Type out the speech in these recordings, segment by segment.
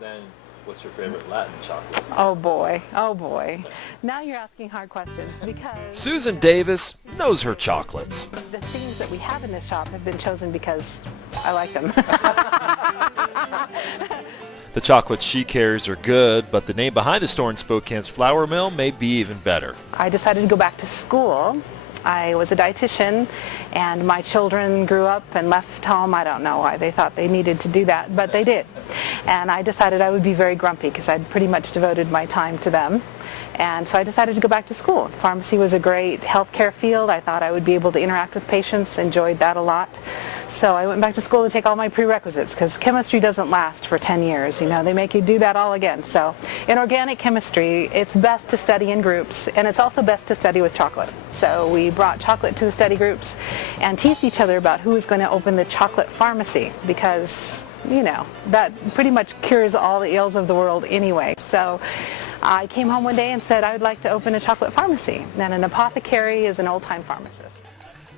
then what's your favorite Latin chocolate? Oh boy, oh boy. Now you're asking hard questions because Susan Davis knows her chocolates. the themes that we have in this shop have been chosen because I like them. The chocolates she carries are good, but the name behind the store in Spokane's flour mill may be even better. I decided to go back to school. I was a dietitian, and my children grew up and left home. I don't know why they thought they needed to do that, but they did. And I decided I would be very grumpy because I'd pretty much devoted my time to them. And so I decided to go back to school. Pharmacy was a great healthcare field. I thought I would be able to interact with patients, enjoyed that a lot. So I went back to school to take all my prerequisites because chemistry doesn't last for 10 years. You know, they make you do that all again. So in organic chemistry, it's best to study in groups, and it's also best to study with chocolate. So we brought chocolate to the study groups and teased each other about who was going to open the chocolate pharmacy because, you know, that pretty much cures all the ills of the world anyway. So I came home one day and said I would like to open a chocolate pharmacy. And an apothecary is an old-time pharmacist.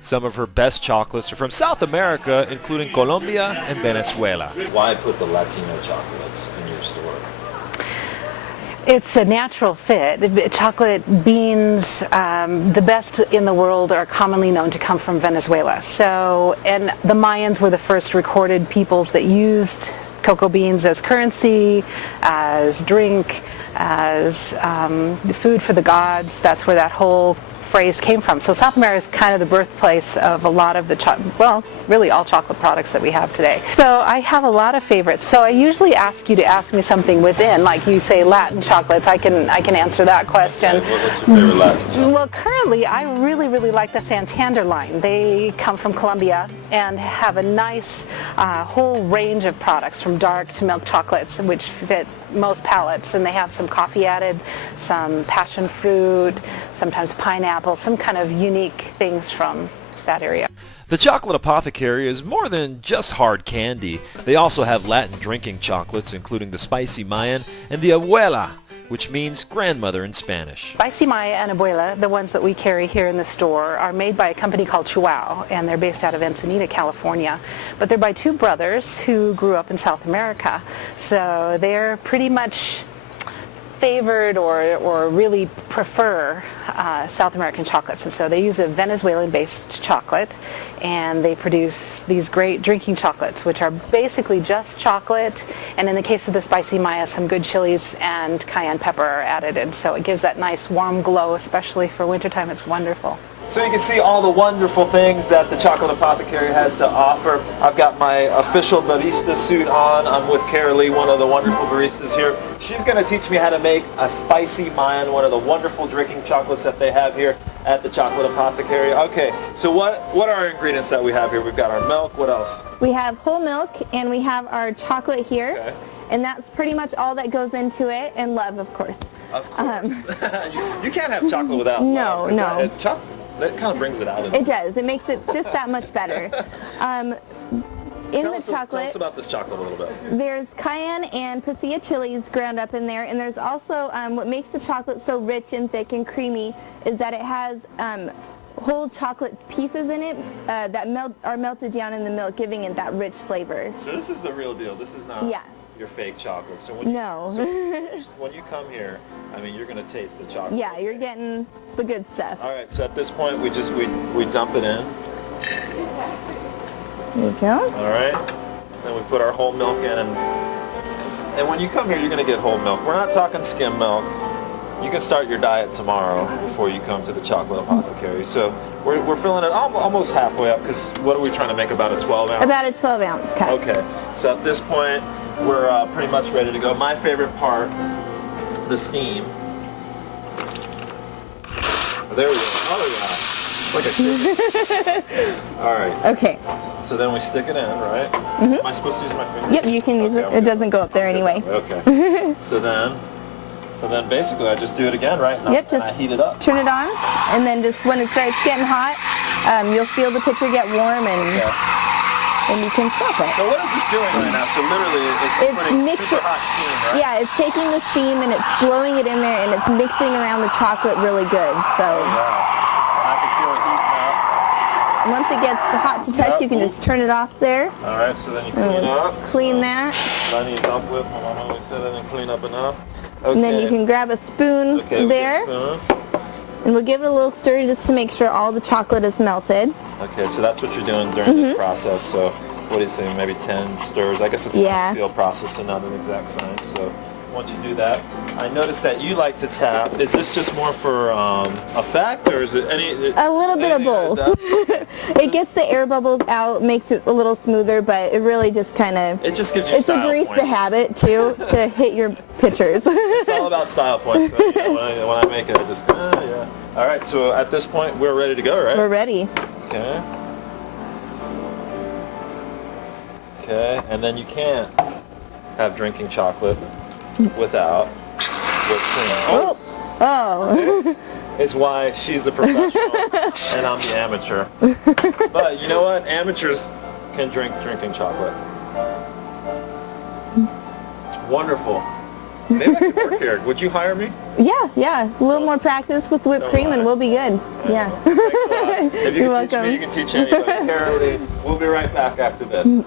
Some of her best chocolates are from South America, including Colombia and Venezuela. Why put the Latino chocolates in your store? It's a natural fit. Chocolate beans, the best in the world, are commonly known to come from Venezuela. So, and the Mayans were the first recorded peoples that used cocoa beans as currency, as drink, as food for the gods. That's where that whole phrase came from. So South America is kind of the birthplace of a lot of the, well, really all chocolate products that we have today. So I have a lot of favorites. So I usually ask you to ask me something within, like you say Latin chocolates. I can answer that question. Okay, what's your favorite Latin chocolate? Well, currently I really like the Santander line. They come from Colombia and have a nice whole range of products from dark to milk chocolates, which fit most palates, and they have some coffee added, some passion fruit, sometimes pineapple, some kind of unique things from that area. The Chocolate Apothecary is more than just hard candy. They also have Latin drinking chocolates, including the Spicy Mayan and the Abuela, which means grandmother in Spanish. Spicy Maya and Abuela, the ones that we carry here in the store, are made by a company called Chihuahua, and they're based out of Ensenada, California. But they're by two brothers who grew up in South America. So they're pretty much favored or really prefer South American chocolates, and so they use a Venezuelan-based chocolate, and they produce these great drinking chocolates, which are basically just chocolate, and in the case of the Spicy Maya, some good chilies and cayenne pepper are added, and so it gives that nice warm glow, especially for wintertime. It's wonderful. So you can see all the wonderful things that the Chocolate Apothecary has to offer. I've got my official barista suit on. I'm with Carolee, one of the wonderful baristas here. She's going to teach me how to make a Spicy Mayan, one of the wonderful drinking chocolates that they have here at the Chocolate Apothecary. Okay, so what are our ingredients that we have here? We've got our milk. What else? We have whole milk, and we have our chocolate here. Okay. And that's pretty much all that goes into it, and love, of course. Of course. You can't have chocolate without love. No. That kind of brings it out. It does. It makes it just that much better. Tell us about this chocolate a little bit. There's cayenne and pasilla chilies ground up in there, and there's also what makes the chocolate so rich and thick and creamy is that it has whole chocolate pieces in it that are melted down in the milk, giving it that rich flavor. So this is the real deal. This is not your fake chocolate. So when when you come here, I mean, you're going to taste the chocolate. Yeah, you're getting the good stuff. All right, so at this point, we dump it in. There you go. All right. Then we put our whole milk in, and when you come here, you're going to get whole milk. We're not talking skim milk. You can start your diet tomorrow before you come to the Chocolate Apothecary. So we're filling it almost halfway up, because what are we trying to make, about a 12 ounce? About a 12 ounce cup. Okay, so at this point, we're pretty much ready to go. My favorite part, the steam. There we go. Oh yeah. Like a all right. Okay. So then we stick it in, right? Mm-hmm. Am I supposed to use my finger? Yep, you can use it. It doesn't go up there anyway. Okay. So then basically I just do it again, right? And Yep, and I heat it up. Turn it on, and then just when it starts getting hot, you'll feel the pitcher get warm, and you can stop it. So what is this doing right now? So literally it's putting super hot steam, right? Yeah, it's taking the steam and it's blowing it in there, and it's mixing around the chocolate really good. So. Oh, yeah. And I can feel it heating up. once it gets hot to touch, you can just turn it off there. All right, so then you clean up. Clean that. Plenty of up with. My mom always said I didn't clean up enough. Okay. And then you can grab a spoon there. And we'll give it a little stir just to make sure all the chocolate is melted. Okay, so that's what you're doing during this process. So what do you say, maybe 10 stirs? I guess it's a field process and not an exact science. So once you do that, I noticed that you like to tap. Is this just more for effect, or is it any? A little bit of both. It gets the air bubbles out, makes it a little smoother, but it really just kind of. It just gives you. It's a style barista points. habit too to hit your pitchers. It's all about style points. So, you know, when I make it, I just yeah. All right, so at this point, we're ready to go, right? We're ready. Okay. Okay, and then you can't have drinking chocolate without whipped cream. Oh. Is why she's the professional and I'm the amateur. But you know what? Amateurs can drink drinking chocolate. Wonderful. Maybe I could work here. Would you hire me? Yeah. A little more practice with whipped cream and we'll be good. Yeah. Thanks a lot. If you You're can teach welcome. me, you can teach anybody. Carolee, we'll be right back after this.